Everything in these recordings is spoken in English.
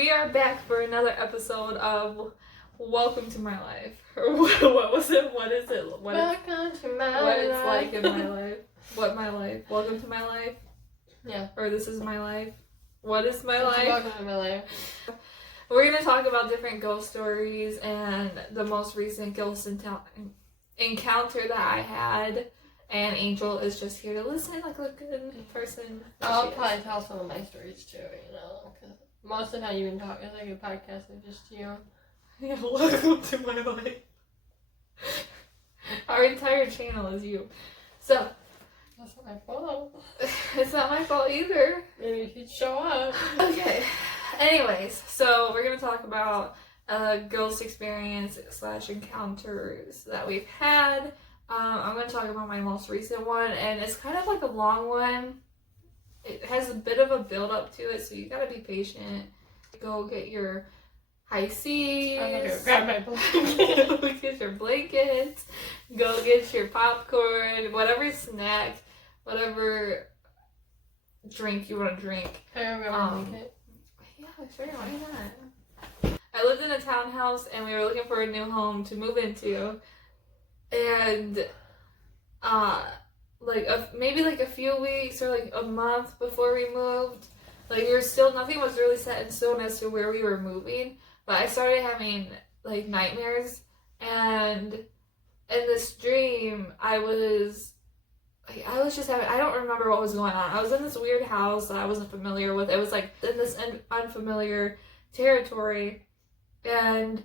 We are back for another episode of Welcome to My Life. Or what was it? What is it? Welcome to my what life. it's like in my life. What my life. Welcome to my life. Yeah. Or this is my life. What is my life? Welcome to my life. We're going to talk about different ghost stories and the most recent ghost encounter that I had. And Angel is just here to listen like a good person. I'll probably tell some of my stories too, because most of the time you can talk is like a podcast with just you. Yeah, welcome to my life. Our entire channel is you. So, That's not my fault. it's not my fault either. Maybe you should show up. Okay. Anyways, so we're going to talk about ghost experience / encounters that we've had. I'm going to talk about my most recent one, and it's kind of like a long one. It has a bit of a build up to it, so you gotta be patient. Go get your high seas. I'm gonna go grab my blanket. Go get your blankets. Go get your popcorn, whatever snack, whatever drink you want to drink. Can I go grab my blanket? Yeah, sure, why not? I lived in a townhouse, and we were looking for a new home to move into. And maybe a few weeks or like a month before we moved, like we were still, nothing was really set in stone as to where we were moving, but I started having like nightmares, and in this dream I was just having, I don't remember what was going on. I was in this weird house that I wasn't familiar with. It was like in this unfamiliar territory, and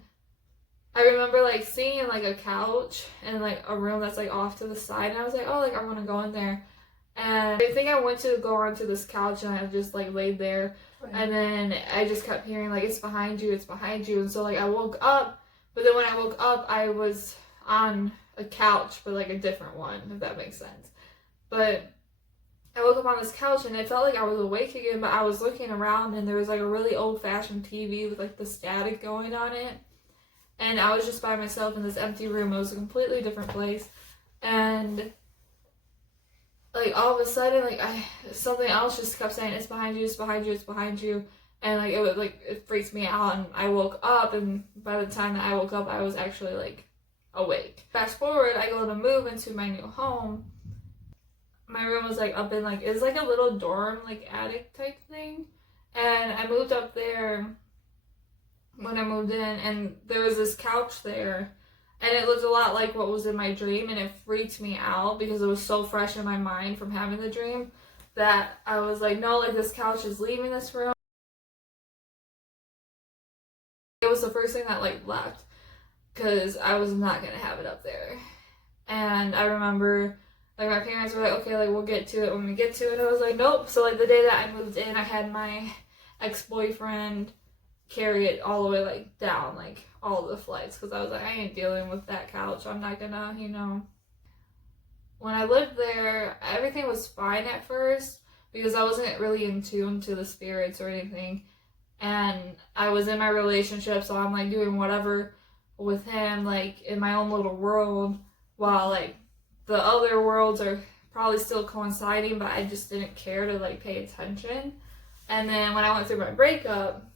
I remember like seeing like a couch and like a room that's like off to the side, and I was like, oh, like I want to go in there. And I think I went to go onto this couch, and I just like laid there, and then I just kept hearing like, it's behind you, and so like I woke up, but then when I woke up I was on a couch, but like a different one, if that makes sense. But I woke up on this couch, and it felt like I was awake again, but I was looking around, and there was like a really old-fashioned TV with like the static going on it. And I was just by myself in this empty room. It was a completely different place. And like all of a sudden, like something else just kept saying, it's behind you, it's behind you, it's behind you. And like it freaked me out, and I woke up, and by the time that I woke up I was actually like awake. Fast forward, I go to move into my new home. My room was like up in like, it's like a little dorm, like attic type thing. And I moved up there when I moved in, and there was this couch there, and it looked a lot like what was in my dream, and it freaked me out because it was so fresh in my mind from having the dream that I was like, no, like this couch is leaving this room. It was the first thing that like left, because I was not gonna have it up there. And I remember like my parents were like, okay, like we'll get to it when we get to it. I was like, nope. So like the day that I moved in, I had my ex-boyfriend carry it all the way like down like all the flights, because I was like, I ain't dealing with that couch. I'm not gonna, When I lived there, everything was fine at first because I wasn't really in tune to the spirits or anything, and I was in my relationship, so I'm like doing whatever with him, like in my own little world, while like the other worlds are probably still coinciding, but I just didn't care to like pay attention. And then when I went through my breakup,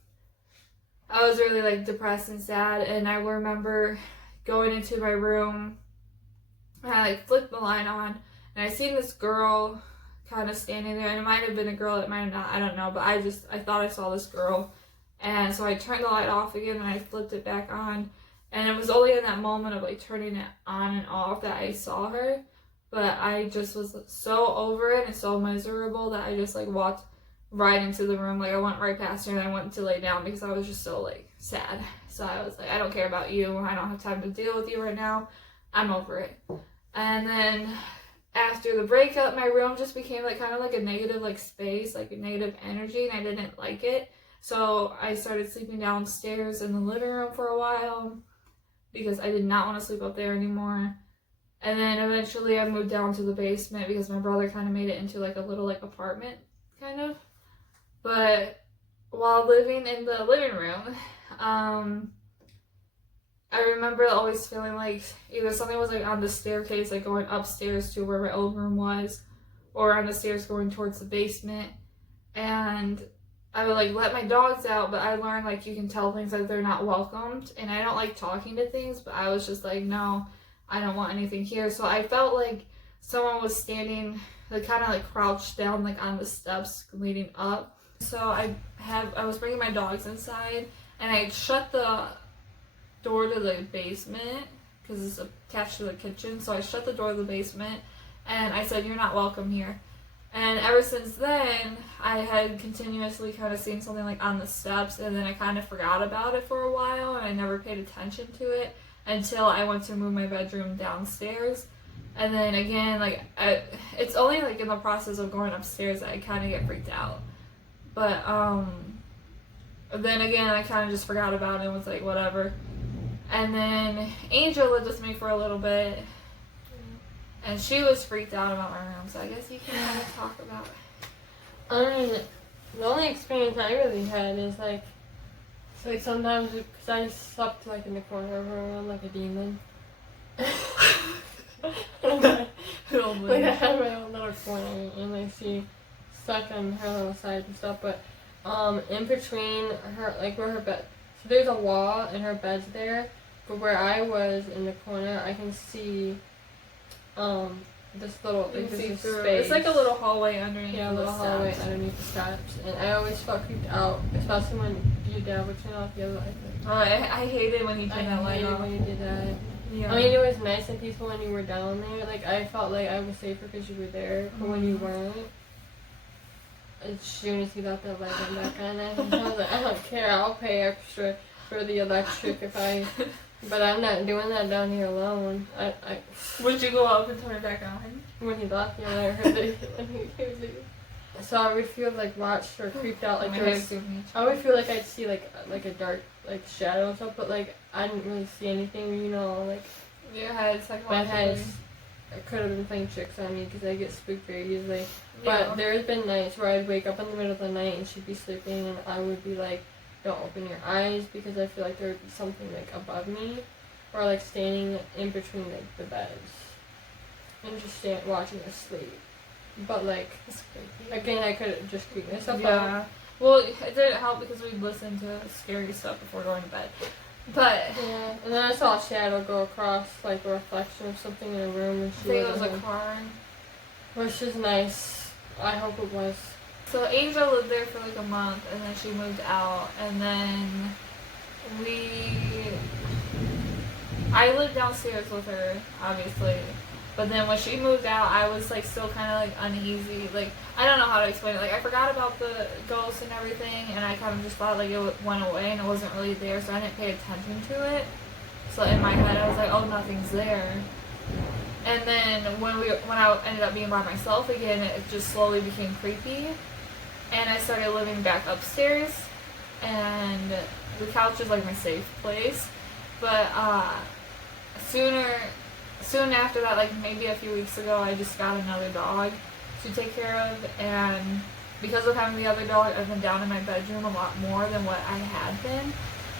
I was really like depressed and sad, and I remember going into my room, and I like flipped the light on, and I seen this girl kind of standing there, and it might have been a girl, it might have not, I don't know, but I thought I saw this girl, and so I turned the light off again, and I flipped it back on, and it was only in that moment of like turning it on and off that I saw her, but I just was so over it and so miserable that I just like walked right into the room. Like I went right past her, and I went to lay down because I was just so like sad. So I was like, I don't care about you, I don't have time to deal with you right now, I'm over it. And then after the breakup, my room just became like kind of like a negative like space, like a negative energy, and I didn't like it. So I started sleeping downstairs in the living room for a while because I did not want to sleep up there anymore. And then eventually I moved down to the basement because my brother kind of made it into like a little like apartment kind of. But while living in the living room, I remember always feeling like either something was like on the staircase, like going upstairs to where my old room was, or on the stairs going towards the basement. And I would like let my dogs out, but I learned like you can tell things that they're not welcomed, and I don't like talking to things, but I was just like, no, I don't want anything here. So I felt like someone was standing, like kind of like crouched down like on the steps leading up. So I was bringing my dogs inside, and I shut the door to the basement because it's attached to the kitchen. So I shut the door to the basement, and I said, "You're not welcome here." And ever since then, I had continuously kind of seen something like on the steps, and then I kind of forgot about it for a while, and I never paid attention to it until I went to move my bedroom downstairs. And then again, like, it's only like in the process of going upstairs that I kind of get freaked out. But then again, I kind of just forgot about it and was like, whatever. And then Angel lived with me for a little bit. And she was freaked out about my room, so I guess you can kind of talk about it. I mean, the only experience I really had is like, it's like sometimes, because I slept like in the corner of her room like a demon. Like I had my own little corner, and like she stuck on her little side and stuff, but in between her, like where her bed, so there's a wall and her bed's there, but where I was in the corner, I can see this little, like this space. It's like a little hallway underneath. Yeah, a little hallway underneath the steps, and I always felt creeped out, especially when your dad would turn off the other light. Oh, I hated when he turned that light off. When you did that. Yeah. I mean, it was nice and peaceful when you were down there. Like, I felt like I was safer because you were there, but when you weren't, as soon as you got that light on back on, I was like, I don't care, I'll pay extra for the electric but I'm not doing that down here alone. Would you go up and turn it back on? When he left, yeah, I heard that he was leaving. So I would feel like watched or creeped out, like I would feel like I'd see like a dark like shadow or something, but like I didn't really see anything, you know, like your head's like my head. I could have been playing tricks on me because I get spooked very easily. But there's been nights where I'd wake up in the middle of the night and she'd be sleeping, and I would be like, "Don't open your eyes," because I feel like there would be something like above me, or like standing in between like the beds, and just watching us sleep. But like, again, I could just creep myself out. Well, it didn't help because we'd listen to scary stuff before going to bed. But yeah, and then I saw a shadow go across, like a reflection of something in the room, and I think it was a car. Which is nice. I hope it was. So Angel lived there for like a month, and then she moved out, and then I lived downstairs with her, obviously. But then when she moved out, I was like still kind of like uneasy. Like, I don't know how to explain it. Like, I forgot about the ghosts and everything, and I kind of just thought like it went away and it wasn't really there, so I didn't pay attention to it. So in my head, I was like, oh, nothing's there. And then when I ended up being by myself again, it just slowly became creepy, and I started living back upstairs, and the couch is like my safe place. But soon after that, like maybe a few weeks ago, I just got another dog to take care of, and because of having the other dog, I've been down in my bedroom a lot more than what I had been.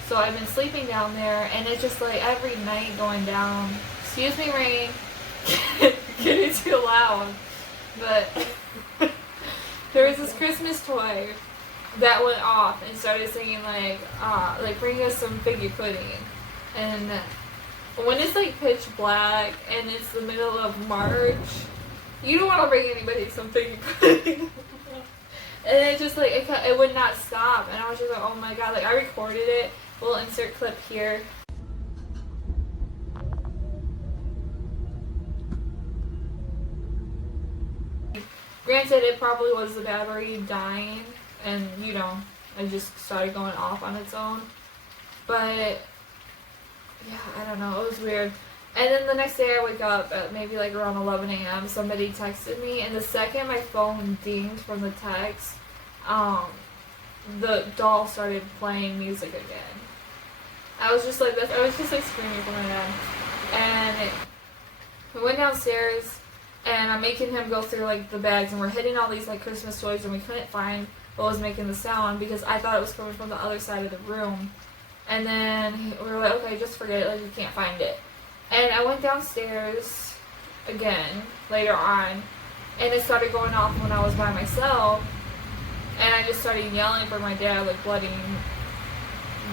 So I've been sleeping down there, and it's just like every night going down, excuse me, Rain, getting too loud. But there was this Christmas toy that went off and started singing like bring us some figgy pudding. And when it's like pitch black and it's the middle of March, you don't want to bring anybody some figgy pudding. And it just like it would not stop, and I was just like, oh my god. Like, I recorded it. We'll insert clip here. Granted, it probably was the battery dying, and you know, it just started going off on its own. But yeah, I don't know, it was weird. And then the next day I wake up at maybe like around 11 a.m. Somebody texted me, and the second my phone dinged from the text, the doll started playing music again. I was just like this. I was just like screaming for my dad. And we went downstairs, and I'm making him go through like the bags, and we're hitting all these like Christmas toys, and we couldn't find what was making the sound because I thought it was coming from the other side of the room. And then we were like, okay, just forget it, like we can't find it. And I went downstairs again later on, and it started going off when I was by myself. And I just started yelling for my dad, like Bloody,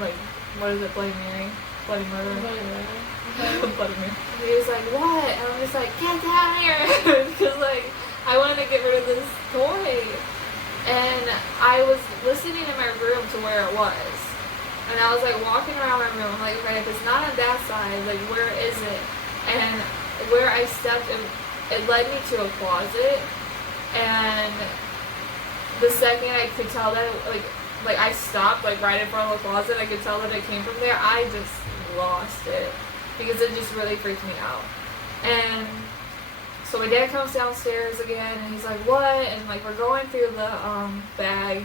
like, what is it, Bloody Mary? Bloody Murder? Bloody Mary. Bloody Mary. He was like, what? And I'm just like, get down here! Because, like, I wanted to get rid of this toy. And I was listening in my room to where it was. And I was, like, walking around my room. I'm like, okay, if it's not on that side, like, where is it? And where I stepped, it led me to a closet. And the second I could tell that, like I stopped, like, right in front of the closet, I could tell that it came from there, I just lost it. Because it just really freaked me out. And so my dad comes downstairs again, and he's like, what? And, like, we're going through the bag,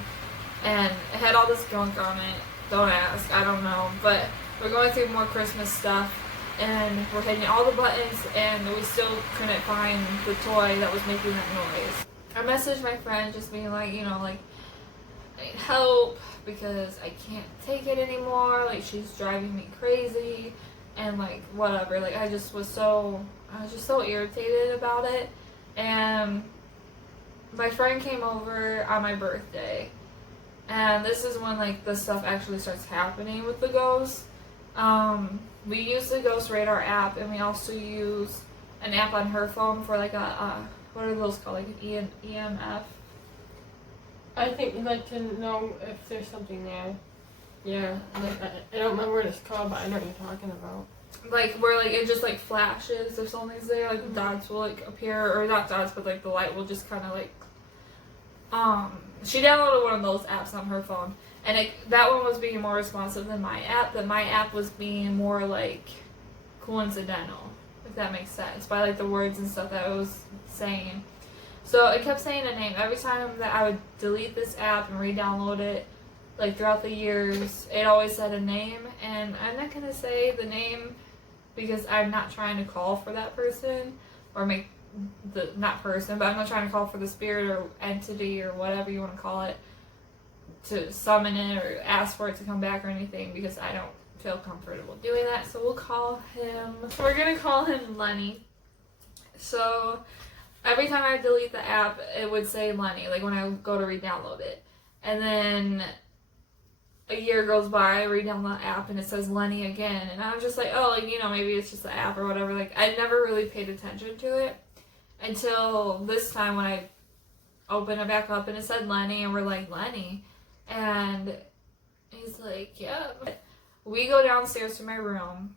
and it had all this junk on it. Don't ask, I don't know. But we're going through more Christmas stuff, and we're hitting all the buttons, and we still couldn't find the toy that was making that noise. I messaged my friend just being like, you know, like, I need help because I can't take it anymore. Like, she's driving me crazy, and, like, whatever. Like, I was just so irritated about it. And my friend came over on my birthday, and this is when, like, the stuff actually starts happening with the ghosts. We use the Ghost Radar app, and we also use an app on her phone for, like, what are those called, like an EMF? I think you'd like to know if there's something there. Yeah, like, I don't remember what it's called, but I know what you're talking about. Like, where, like, it just, like, flashes if something's there, like, the dots will, like, appear, or not dots, but, like, the light will just kind of, like, she downloaded one of those apps on her phone, and that one was being more responsive than my app, but my app was being more, like, coincidental, if that makes sense, by, like, the words and stuff that it was saying. So it kept saying a name. Every time that I would delete this app and re-download it, like, throughout the years, it always said a name, and I'm not going to say the name because I'm not trying to call for that person, or make not person, but I'm not trying to call for the spirit or entity or whatever you want to call it to summon it or ask for it to come back or anything, because I don't feel comfortable doing that. So we'll call him, we're going to call him Lenny. So every time I delete the app, it would say Lenny, like when I go to re-download it. And then a year goes by, I re-download the app, and it says Lenny again. And I'm just like, oh, like, you know, maybe it's just the app or whatever. Like, I never really paid attention to it until this time when I opened it back up, and it said Lenny, and we're like, Lenny? And he's like, yeah. We go downstairs to my room,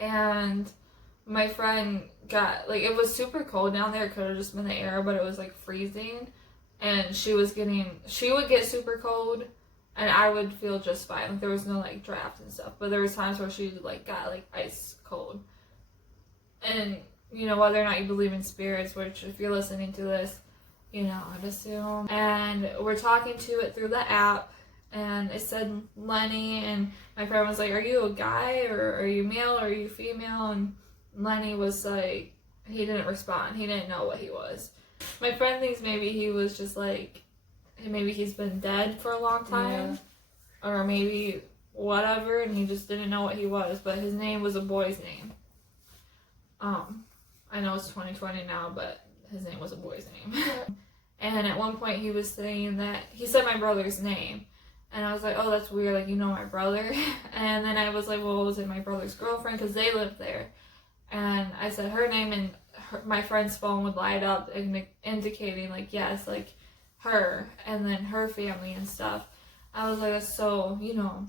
and my friend got, like, it was super cold down there. It could have just been the air, but it was, like, freezing. And she would get super cold, and I would feel just fine. Like, there was no, like, draft and stuff. But there was times where she, like, got, like, ice cold. And, you know, whether or not you believe in spirits, which if you're listening to this, you know, I'd assume. And we're talking to it through the app, and it said Lenny, and my friend was like, are you a guy, or are you male, or are you female? And Lenny was like, he didn't respond. He didn't know what he was. My friend thinks maybe he was just like, maybe he's been dead for a long time, yeah, or maybe whatever, and he just didn't know what he was, but his name was a boy's name. I know it's 2020 now, but his name was a boy's name. And at one point he was saying that, he said my brother's name, and I was like, oh, that's weird, like, you know my brother? And then I was like, well, was it my brother's girlfriend, because they lived there? And I said her name, and my friend's phone would light up, indicating, like, yes, like, her, and then her family and stuff. I was like, that's so, you know,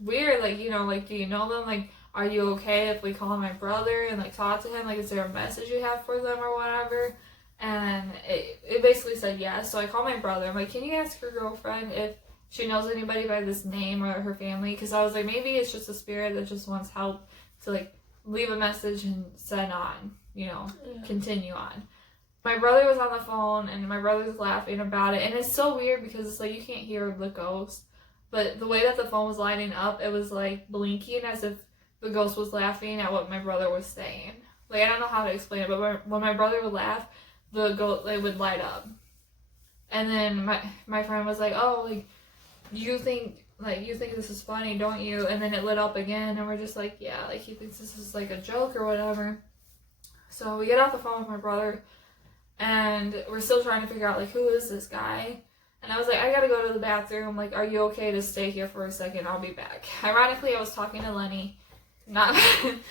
weird, like, you know, like, do you know them? Like, are you okay if we call my brother and, like, talk to him? Like, is there a message you have for them or whatever? And it basically said yes. So I called my brother. I'm like, can you ask your girlfriend if she knows anybody by this name or her family? Because I was like, maybe it's just a spirit that just wants help to, like, leave a message and send on, you know, continue on. My brother was on the phone, and my brother was laughing about it, and it's so weird because it's like you can't hear the ghost, but the way that the phone was lighting up, it was like blinking as if the ghost was laughing at what my brother was saying. Like, I don't know how to explain it, but when my brother would laugh, the ghost, it would light up. And then my friend was like, oh, like, you think this is funny, don't you? And then it lit up again, and we're just like, yeah, like, he thinks this is like a joke or whatever. So we get off the phone with my brother, and we're still trying to figure out, like, who is this guy? And I was like, I gotta go to the bathroom. Like, are you okay to stay here for a second? I'll be back. Ironically, I was talking to Lenny. Not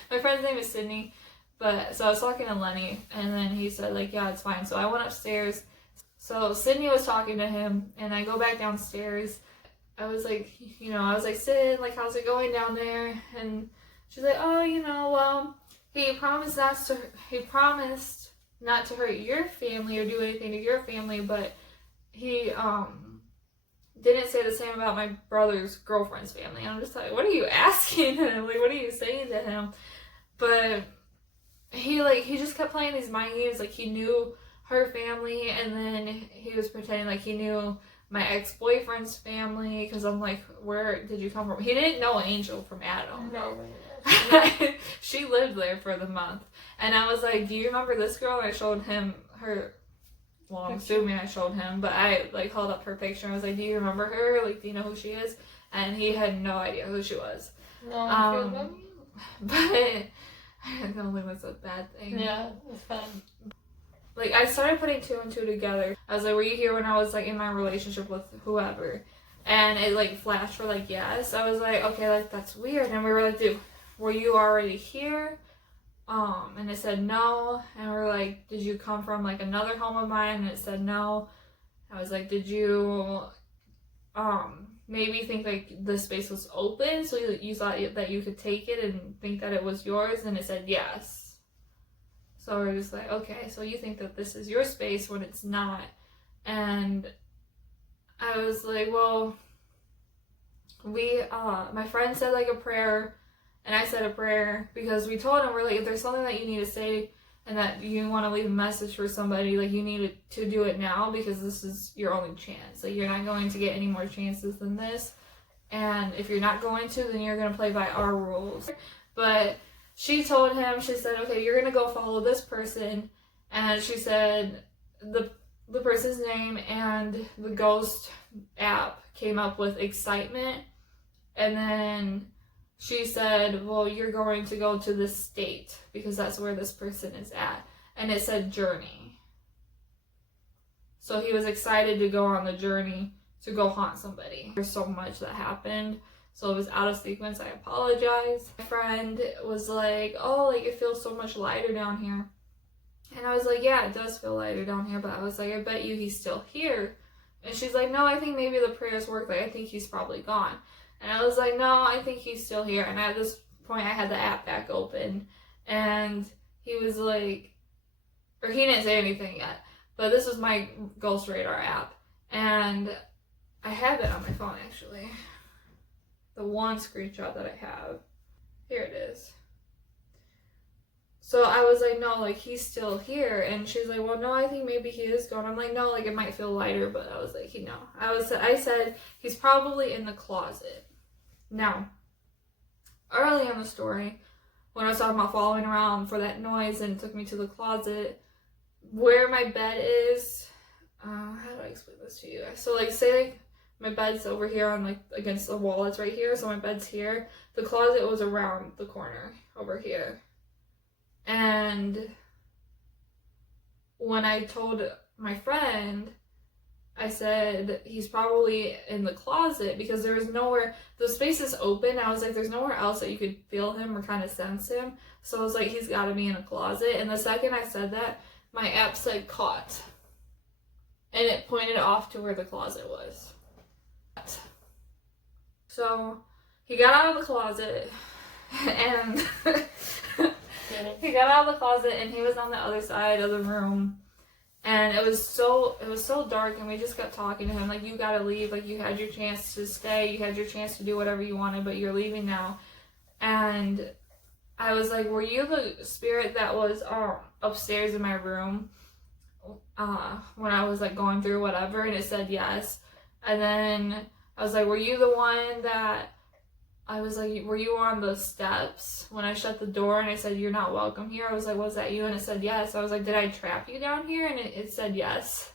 my friend's name is Sydney. But so I was talking to Lenny, and then he said like, yeah, it's fine. So I went upstairs. So Sydney was talking to him, and I go back downstairs. I was like, Sid, like, how's it going down there? And she's like, oh, well, he promised not to hurt your family or do anything to your family, but he didn't say the same about my brother's girlfriend's family. And I'm just like, what are you asking him? Like, what are you saying to him? But he just kept playing these mind games. Like, he knew her family, and then he was pretending like he knew my ex-boyfriend's family, because I'm like, where did you come from? He didn't know Angel from Adam. No. She lived there for the month. And I was like, do you remember this girl? And I showed him her, well, I'm assuming I showed him, but I like held up her picture and I was like, do you remember her? Like, do you know who she is? And he had no idea who she was. No, but I don't think that's a bad thing. Yeah, it's fine. Like, I started putting two and two together. I was like, were you here when I was like in my relationship with whoever? And it like flashed for like, yes. I was like, okay, like, that's weird. And we were like, dude, were you already here? And it said no. And we're like, did you come from like another home of mine? And it said no. I was like, did you maybe think like the space was open, so you thought that you could take it and think that it was yours? And it said yes. So we're just like, okay, so you think that this is your space when it's not. And I was like, well, my friend said like a prayer, and I said a prayer, because we told him, we're like, if there's something that you need to say and that you want to leave a message for somebody, like, you need to do it now, because this is your only chance. Like, you're not going to get any more chances than this. And if you're not going to, then you're going to play by our rules. But she told him, she said, okay, you're going to go follow this person. And she said the person's name, and the ghost app came up with excitement. And then she said, well, you're going to go to this state, because that's where this person is at. And it said journey. So he was excited to go on the journey to go haunt somebody. There's so much that happened, so it was out of sequence. I apologize. My friend was like, oh, like, it feels so much lighter down here. And I was like, yeah, it does feel lighter down here, but I was like, I bet you he's still here. And she's like, no, I think maybe the prayers work. Like, I think he's probably gone. And I was like, no, I think he's still here. And at this point, I had the app back open. And he was like, or he didn't say anything yet, but this was my Ghost Radar app. And I have it on my phone, actually. The one screenshot that I have. Here it is. So I was like, no, like, he's still here. And she's like, well, no, I think maybe he is gone. I'm like, no, like, it might feel lighter, but I was like, no. I said, he's probably in the closet. Now, early in the story, when I was talking about following around for that noise and it took me to the closet, where my bed is, how do I explain this to you? So, like, say, like, my bed's over here on, like, against the wall. It's right here, so my bed's here. The closet was around the corner over here. And when I told my friend, I said, he's probably in the closet, because there was nowhere, the space is open. I was like, there's nowhere else that you could feel him or kind of sense him. So I was like, he's got to be in a closet. And the second I said that, my app said caught. And it pointed off to where the closet was. So he got out of the closet, and he got out of the closet, and he was on the other side of the room. And it was so dark, and we just kept talking to him, like, you gotta leave, like, you had your chance to stay, you had your chance to do whatever you wanted, but you're leaving now. And I was like, were you the spirit that was upstairs in my room when I was, like, going through whatever? And it said yes. And then I was like, were you the one that, I was like, were you on the steps when I shut the door and I said, you're not welcome here? I was like, was that you? And it said yes. I was like, did I trap you down here? And it said yes.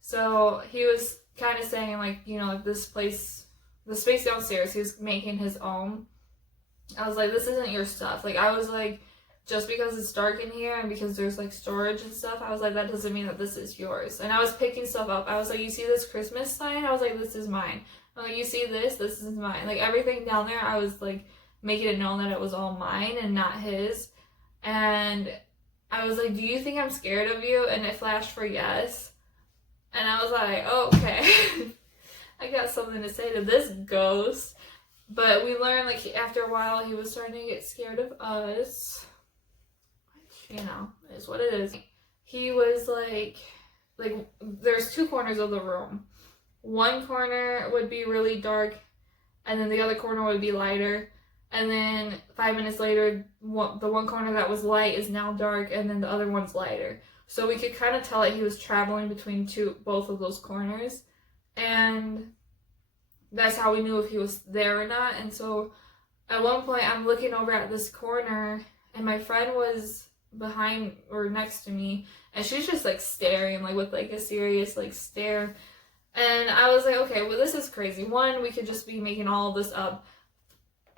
So he was kind of saying, like, you know, like, this place, the space downstairs, he was making his own. I was like, this isn't your stuff. Like, I was like, just because it's dark in here and because there's like storage and stuff, I was like, that doesn't mean that this is yours. And I was picking stuff up. I was like, you see this Christmas sign? I was like, this is mine. I'm like, you see this? This is mine. Like everything down there, I was like making it known that it was all mine and not his. And I was like, do you think I'm scared of you? And it flashed for yes. And I was like, oh, okay. I got something to say to this ghost. But we learned, like, after a while, he was starting to get scared of us. Which, you know, is what it is. He was like, there's two corners of the room. One corner would be really dark, and then the other corner would be lighter. And then 5 minutes later, the one corner that was light is now dark, and then the other one's lighter. So we could kind of tell that he was traveling between both of those corners. And that's how we knew if he was there or not. And so at one point, I'm looking over at this corner, and my friend was behind or next to me, and she's just like staring, like with like a serious like stare. And I was like, okay, well, this is crazy. One, we could just be making all of this up,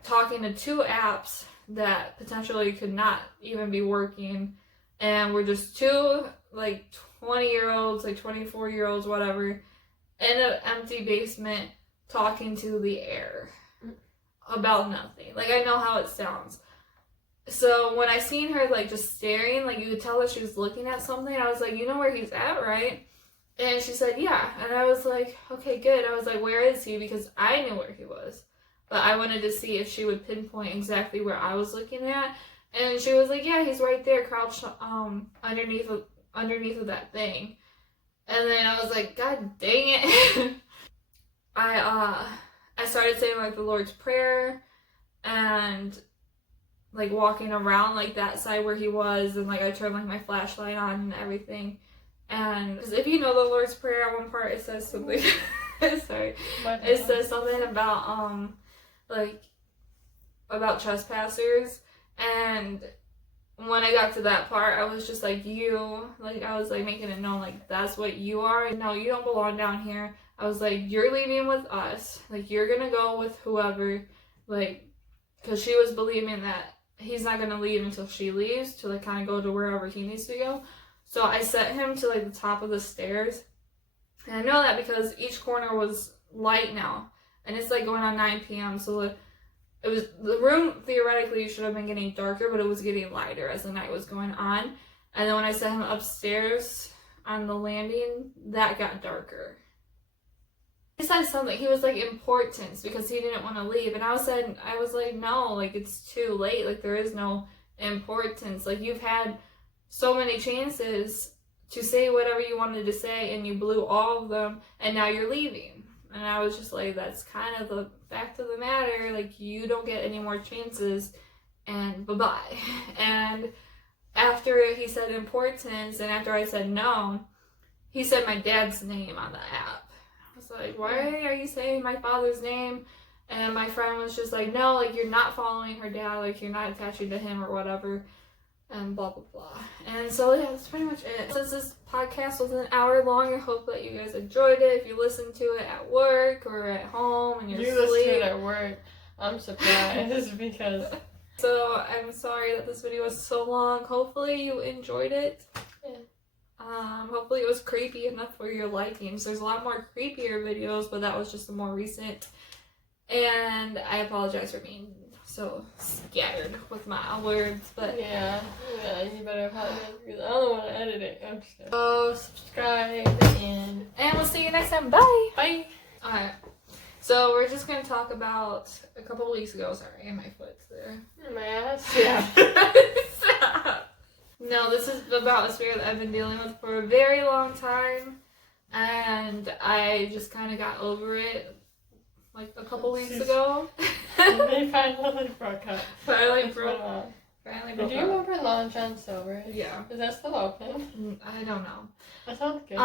talking to two apps that potentially could not even be working, and we're just two like 20-year-olds, like 24-year-olds, whatever, in an empty basement talking to the air about nothing. Like, I know how it sounds. So when I seen her like just staring, like you could tell that she was looking at something, I was like, you know where he's at, right? And she said, yeah. And I was like, okay, good. I was like, where is he? Because I knew where he was. But I wanted to see if she would pinpoint exactly where I was looking at. And she was like, yeah, he's right there, crouched underneath of that thing. And then I was like, God dang it. I started saying like the Lord's Prayer and like walking around like that side where he was, and like I turned like my flashlight on and everything. And because if you know the Lord's Prayer, at one part it says something sorry. It says something about like about trespassers, and when I got to that part, I was just like, I was like making it known, like, that's what you are. No, you don't belong down here. I was like, you're leaving with us. Like, you're gonna go with whoever, like, because she was believing that he's not gonna leave until she leaves to like kind of go to wherever he needs to go. So I set him to like the top of the stairs, and I know that because each corner was light now, and it's like going on 9 p.m. So the room theoretically should have been getting darker, but it was getting lighter as the night was going on. And then when I set him upstairs on the landing, that got darker. He said something. He was like, importance, because he didn't want to leave. And I was like, no, like, it's too late. Like, there is no importance. Like, you've had so many chances to say whatever you wanted to say, and you blew all of them, and now you're leaving. And I was just like, that's kind of the fact of the matter. Like, you don't get any more chances, and bye-bye. And after he said importance, and after I said no, he said my dad's name on the app. I was like, why are you saying my father's name? And my friend was just like, no, like, you're not following her dad, like, you're not attaching to him or whatever, and blah, blah, blah. And so, yeah, that's pretty much it. Since this podcast was an hour long, I hope that you guys enjoyed it. If you listened to it at work or at home and you're asleep. You listened to it at work. I'm surprised because... So, I'm sorry that this video was so long. Hopefully you enjoyed it. Yeah. Hopefully it was creepy enough for your liking. So there's a lot more creepier videos, but that was just the more recent. And I apologize for being so scattered with my words, but yeah, you better apologize because I don't want to edit it. I'm just gonna subscribe and we'll see you next time. Bye. Bye. Alright. So we're just gonna talk about a couple weeks ago. Sorry, my foot's there. My ass. Yeah. Stop. No, this is about a spirit that I've been dealing with for a very long time, and I just kind of got over it like a couple weeks ago. They finally broke up. Finally broke up. Do you remember Long John Silver? Yeah. Is that still open? I don't know. That sounds good.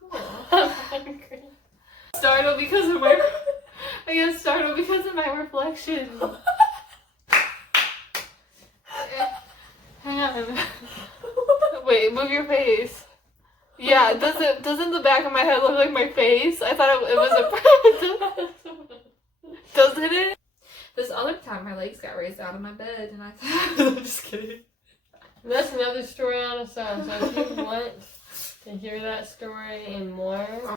Cool. Startled because of my. I get startled because of my reflection. Hang on. Wait, move your face. Yeah, doesn't the back of my head look like my face? I thought it was a doesn't it? This other time my legs got raised out of my bed, and I thought, I'm just kidding. That's another story on its own. So if you want to hear that story and more,